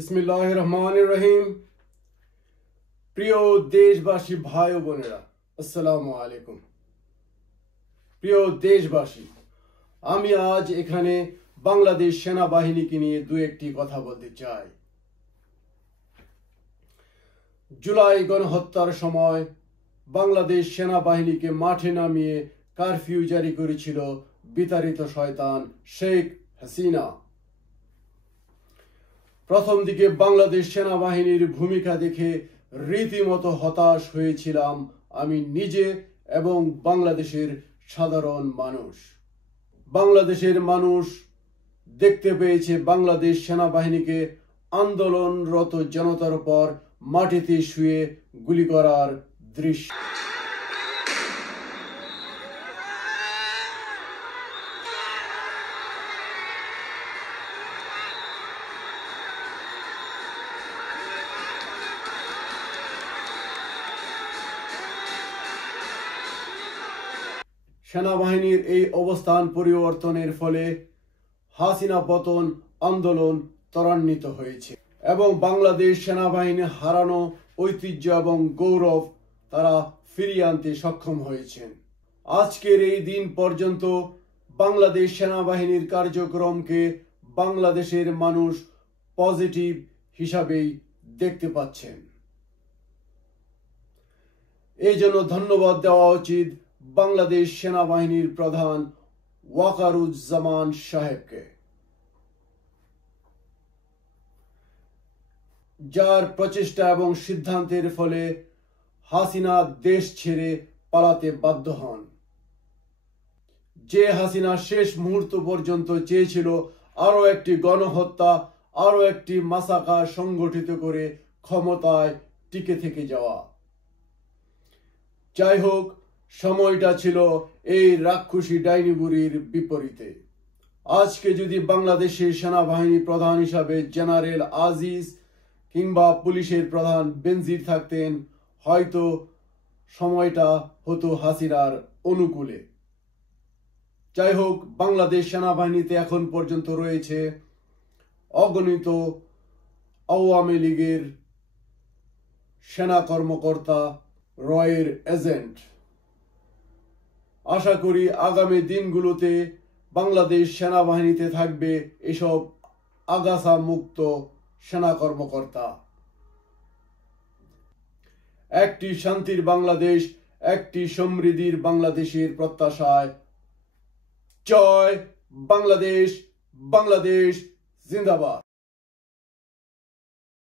বিসমিল্লাহির রহমানির রহিম। প্রিয় দেশবাসী ভাই ও বোনেরা, আসসালামু আলাইকুম। প্রিয় দেশবাসী, আমি আজ এখানে বাংলাদেশ সেনাবাহিনীকে নিয়ে দু একটি কথা বলতে চাই। জুলাই গণহত্যার সময় বাংলাদেশ সেনাবাহিনীকে মাঠে নামিয়ে কারফিউ জারি করেছিল বিতাড়িত শয়তান শেখ হাসিনা। প্রথম দিকে বাংলাদেশ সেনাবাহিনীর ভূমিকা দেখে রীতিমতো হতাশ হয়েছিলাম আমি নিজে এবং বাংলাদেশের সাধারণ মানুষ। বাংলাদেশের মানুষ দেখতে পেয়েছে বাংলাদেশ সেনাবাহিনীকে আন্দোলনরত জনতার উপর মাটিতে শুয়ে গুলি করার দৃশ্য। সেনাবাহিনীর এই অবস্থান পরিবর্তনের ফলে হাসিনা পতন আন্দোলন ত্বরান্বিত হয়েছে এবং বাংলাদেশ সেনাবাহিনী হারানো ঐতিহ্য এবং গৌরব তারা ফিরিয়ে আনতে সক্ষম হয়েছেন। আজকের এই দিন পর্যন্ত বাংলাদেশ সেনাবাহিনীর কার্যক্রমকে বাংলাদেশের মানুষ পজিটিভ হিসাবেই দেখতে পাচ্ছেন। এই জন্য ধন্যবাদ দেওয়া উচিত বাংলাদেশ সেনাবাহিনীর প্রধান ওয়াকারুজ্জামান সাহেবকে, যার প্রচেষ্টা এবং সিদ্ধান্তের ফলে হাসিনা দেশ ছেড়ে পালাতে বাধ্য হন। যে হাসিনা শেষ মুহূর্ত পর্যন্ত চেয়েছিল আরো একটি গণহত্যা, আরো একটি মাসাকার সংগঠিত করে ক্ষমতায় টিকে থেকে যাওয়া। যাই হোক, সময়টা ছিল এই রাক্ষসী ডাইনি বুড়ির বিপরীতে। আজকে যদি বাংলাদেশের সেনাবাহিনী প্রধান হিসাবে জেনারেল আজিজ কিংবা পুলিশের প্রধান বেনজির থাকতেন, হয়তো সময়টা হতো হাসিনার অনুকূলে। যাই হোক, বাংলাদেশ সেনাবাহিনীতে এখন পর্যন্ত রয়েছে অগণিত আওয়ামী লীগের সেনা কর্মকর্তা, রয়ের এজেন্ট। আশা করি আগামী দিনগুলোতে বাংলাদেশ সেনাবাহিনীতে থাকবে এসব আগাছা মুক্ত সেনা কর্মকর্তা। একটি শান্তির বাংলাদেশ, একটি সমৃদ্ধির বাংলাদেশের প্রত্যাশায় জয় বাংলাদেশ। বাংলাদেশ জিন্দাবাদ।